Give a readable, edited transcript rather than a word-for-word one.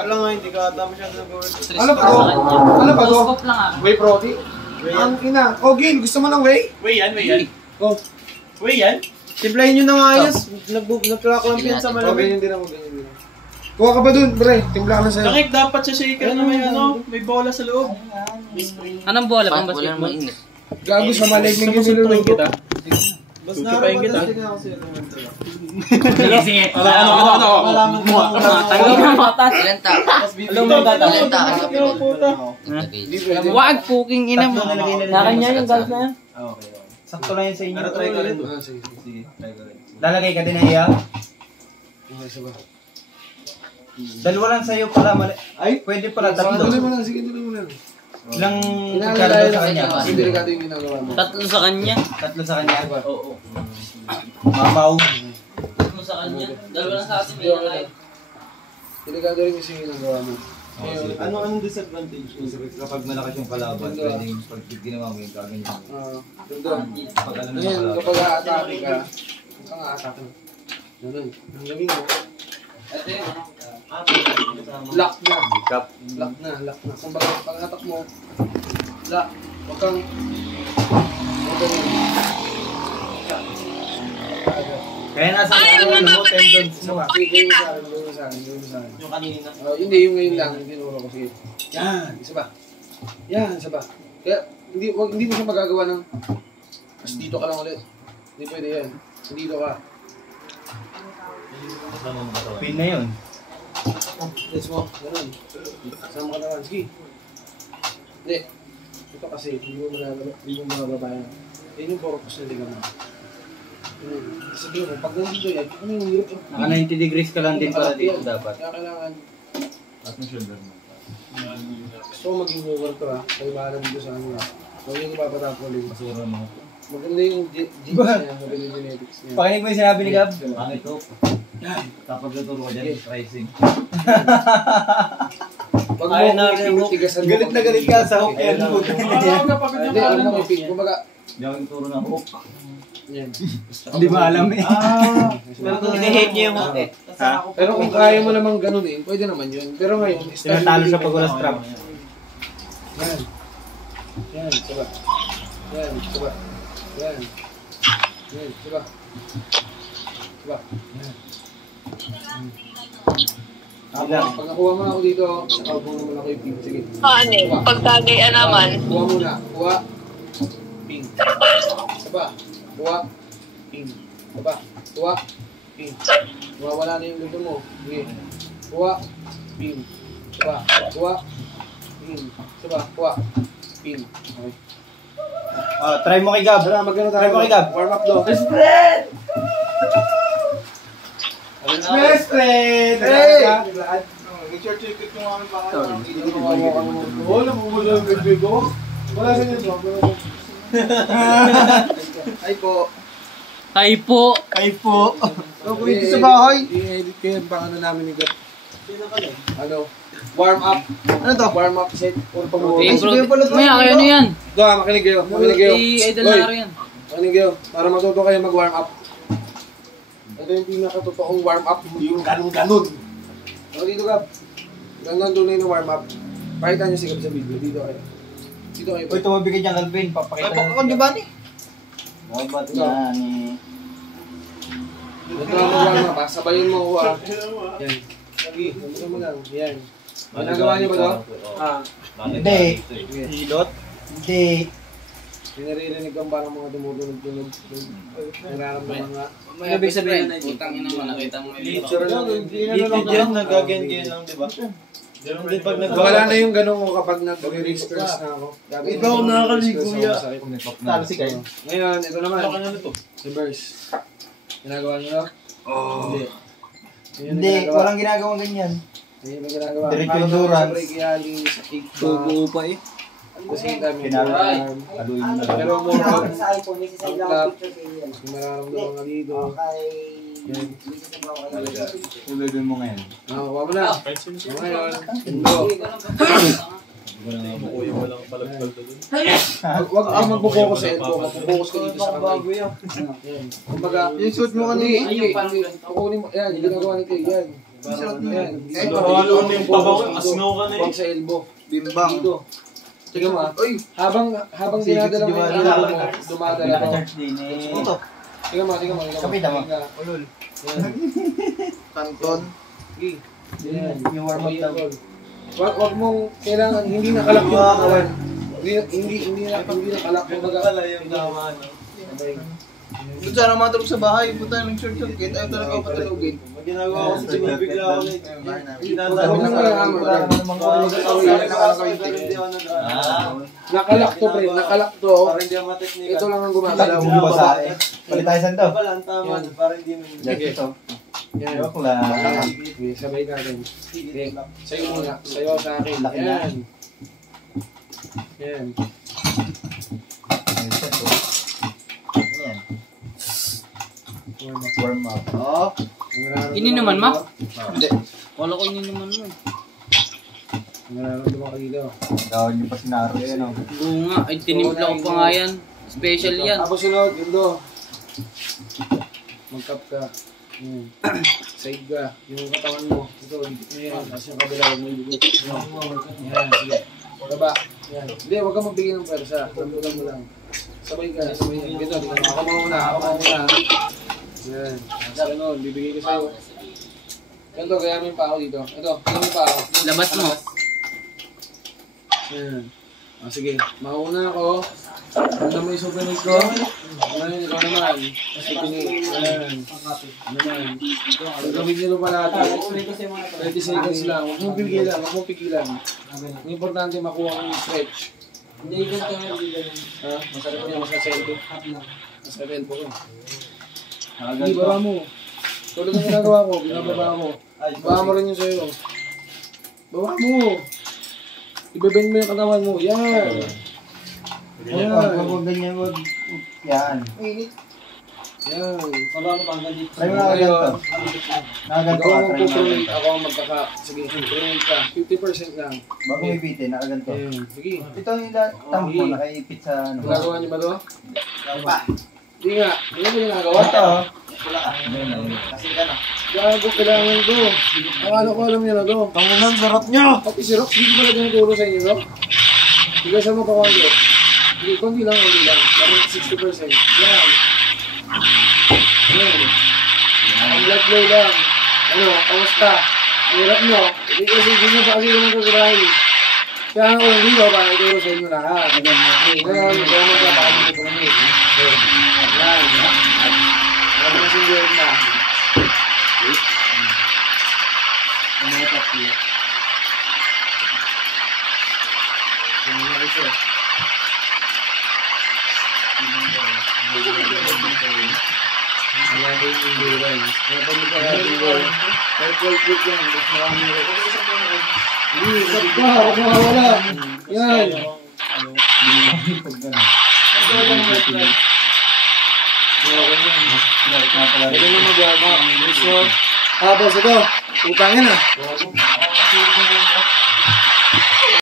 Kala nga, hindi ka ata masyado nag-work. Ano pa to? Ano pa to? Whey protein? Ang ina. Oh, Gil, gusto mo ng whey? Whey yan, whey yan. Oh. Whey yan? Timplahin nyo na nga ayos. Nagkaklamp yan sa malamig. Ganyan din ako, ganyan din ako. Kuha ka ba dun, pre? Timpla ka na sa'yo. Nakik, dapat sa shaker na may may bola sa loob. Anong bola? Pang basketball? Gago sa malig ng ginulong kita. Basta naroon kita. Sige. Ano? Malaman mo. Lenta. Lenta. Wag puking ina mo. Nakanya yung guys na yan. Okay. Sakto lang yun sa inyo. Pero try ka rin. Sige, try ka rin. Lalagay ka din na iya? Okay, sabah. Dalawa lang sa'yo pala. Ay, pwede pala tatlo. Tuloy mo lang, sige, tuloy mo lang. Ilang karado sa kanya? Kasi delikado yung ginagawa mo. Tatlo sa kanya. Tatlo sa kanya? Oo. Mamaw. Tatlo sa kanya. Dalawa lang sa atin. May nalay. Delikado rin kasi yung ginagawa mo. Anong disadvantage? Kapag malakas yung kalaban, pwede yung pag ginawa mo yung kagawin mo. Pag alam mo Ngayon, kalaban. kapag a-atake ka, kung a-atake mo. Ganun. Ang gawin mo. Lock na. Lock na. Kung pag-atak mo, lock. Huwag kang... Kaya nasa ano mo, tendons mo. Sige, gawin sa akin. Yung kanina. Hindi, yung ngayon lang. Yung tinuro ko. Sige. Yan, isa ba? Isa ba? Kaya, hindi mo siya magagawa ng... Mas dito ka lang ulit. Hindi pwede yan. Dito ka. Pin na yun. Let's mo. Ganun. Sama ka naman. Sige. Hindi. Ito kasi, hindi mo magabayan. Yan yung purpose na ligaman. Sabihin mo, pag nandito yan, ano yung hirap? Naka 90 degrees ka lang din para dito dapat. Kaya kailangan... At mo shoulder mo. Gusto ko maging over to ha. Kaya bahala dito sa ano ha. Huwag yung papatapuling. Basura mo. Maganda yung genes niya. Maganda yung genetics niya. Pakinig mo yung sinabi ni Gab? Pangit ko. Kapag naturo ka dyan, tracing. Pag mo tigasan mo. Galit na galit ka sa hook yan. Hindi, ano mo ipig. Kumbaga. Hindi ako yung turo na hook. Yan. Hindi mo alam eh. Pero kung hine-hate niya yung hook eh. Pero kung kaya mo namang ganunin, pwede naman yun. Pero ngayon, Tinatalo siya pag wala strap. Yan. Yan, saba. Yan, saba. Yan. Yan, saba. Saba. Yan. Pag nakuha mo na ako dito, nakaupo naman ako yung pink. Sige. Ano eh, pagtagayan naman. Kuha muna. Kuha. Pink. Saba. Kuha. Pink. Saba. Kuha. Pink. Wala na yung luto mo. Sige. Kuha. Pink. Saba. Kuha. Pink. Saba. Kuha. Pink. Okay. Try mo kay Gab. Try mo kay Gab. Warm up daw. Best friend! Best friend! Hey! Nag-short-circuit yung aming pangalan. Oo, namumula yung bebe ko. Wala sa inyo. Ay po. Hi po. Ay po. Ako dito sa bahay. I-edit ko yung pangalan namin ni Gab. Ano? Warm up. Ano to? Warm up set. Puro pang-warm. May kayo ano yan? Ito, makinig kayo. Makinig kayo. I-idol na rin yan. Makinig kayo. Para matuto kayo mag-warm up. Ito yung pinakatotoong warm up. Hindi yung ganun-ganun. Ako dito, Gab. Ganun tunay na warm up. Pakita niyo si Gab sa video. Dito kayo. Dito kayo. Uy, tumabigay dyan, Calvin. Papakita lang. Ako, di ba ni? Ba't yan eh. Ito ang warm up. Sabayin mo ako. Yan. Sige, gano'n mo lang. Yan. Ginagawa niyo ba ito? Hindi. Hilot? Hindi. Naririnig kang parang mga dumudunog-dunog. Nararamdaman nga. May ibig sabihin na utang ina mo, nakita mo. Litid yan, nagagen-gen lang, di ba? Ganun din pag Wala na yung ganun ko kapag nag-re-stress na ako. Ikaw nakakaligo ya. Talo si Kyle. Ngayon, ito naman. Ano kanya nito? Reverse. Ginagawa niyo na? Hindi. Hindi, walang ginagawang ganyan. Hindi mo ginagawa. Diretso endurance. Sa brachialis, sa kick. Tubo pa eh. Kasi yung dami yung Pinaraan. arm. Aluin mo na lang. Pero more on ang clap. Mas mararamdaman ka dito. Yan. Ululun mo ngayon. Kuha mo na. Ngayon. Ito. Huwag ka magpo-focus sa elbow. Magpo-focus ka dito sa kamay. Yan. Kumbaga, Yung suit mo kanina. Hindi. Kukunin mo. Yan, yung ginagawa nito. Yan. Yan. Kahit Halo na yung pabaw, asngaw ka na eh. Huwag sa elbow. Bimbang. Dito. Sige mo ah. Uy! Habang dumadala mo yung elbow mo, dumadala mo. Ito. Sige mo. Kapita mo. Ulol. Yan. Kanton. Sige. Yan. Yung warm up daw. Wag mong kailangan, hindi nakalak yung katawan. Hindi nakalak. Kumbaga, yung tama, no? Doon sana matulog sa bahay. Puta, nag-short-short. Kahit ayaw talaga ako patulogin. Pag ginagawa ko sa tingin, bigla ako na nakalak to, pre. Nakalak to. Parang hindi ang mateknika. Ito lang ang gumagalaw. Palit tayo saan daw? Pala, ang tama. Parang hindi mo. Ito. Yan. Joke lang. Okay, sabay natin. Okay. Sa'yo muna. Sa'yo sa akin. Yan. Yan. Yan. Warm up. Oh. Ininuman mo? Hindi. Wala ko ininuman mo. Nararamdaman ka dito. Gawin niyo pa sinaro yan. Oh. Oo nga, ay tinimpla ko pa nga yan. Special yan. Tapos sunod, Indo. Mag-cup ka. Side ka. Yung katawan mo. Ito, yan. Tapos yung kabila, huwag mo ibigay. Yan, sige. Baba. Yan. Hindi, huwag ka magbigay ng pwersa. Lambutan mo lang. Sabay ka, sabay ka. Ito, ako muna. Yan. Tapos ganun, bibigay ko sa'yo. Ganito, kaya may pa ako dito. Ito, kaya may pa ako. Labas mo. Yan. Sige, mauna ako. Ano mo yung super ko? Ngayon, ikaw naman. Pipinig. Yan. Naman. Gagawin nyo pala natin. 30 seconds lang. Huwag mong pigilan. Huwag mong pigilan. Ang importante makuha ko yung stretch. Hindi ganito nga. Ha? Masarap niya. Masarap po ko. Hindi, baba mo. Tulad ng ginagawa ko. Binababa mo. Baba mo rin yung sa'yo. Baba mo. Ibebend mo yung katawan mo. Yan. Yan. Huwag ganyan. Yan. Yan. Try mo na ganito. Nakaganto Ikaw ka. ang Try mo na. pupronate. Ako ang magkaka. Sige, pupronate ka. 50% lang. Bago may bitin, nakaganto. Yan. Sige. Ito yung tampo po, nakaipit sa ano. Ginagawa niyo ba ito? Hindi nga. Hindi mo ginagawa. Ito. Gago, kailangan ito. Ang ko alam niyo na ito. Tangunan, sarap nyo! Pati si Rox, hindi ko pala tinuturo sa inyo, no? Hindi sa mo pa konti. Hindi, konti lang. Parang 60%. Yan. Yan. Ang blood flow lang. Ano, kamusta? Hirap nyo. Hindi kasi pa kasi naman kagurahin. Kaya ako hindi ko para ituro sa inyo lahat. Ngayon, ikaw mo ka, baka mo ito kami. Yan. Ano na sindihan na? Ang mga tatlo. Ang mga ito. Wala rin endurance. Kaya pag magkakaroon, kahit 12 week yan, mas marami rin. Hindi, stop ka, huwag mawawala. Yan. Pwede na mag-warm up. So, habang ito, utangin na.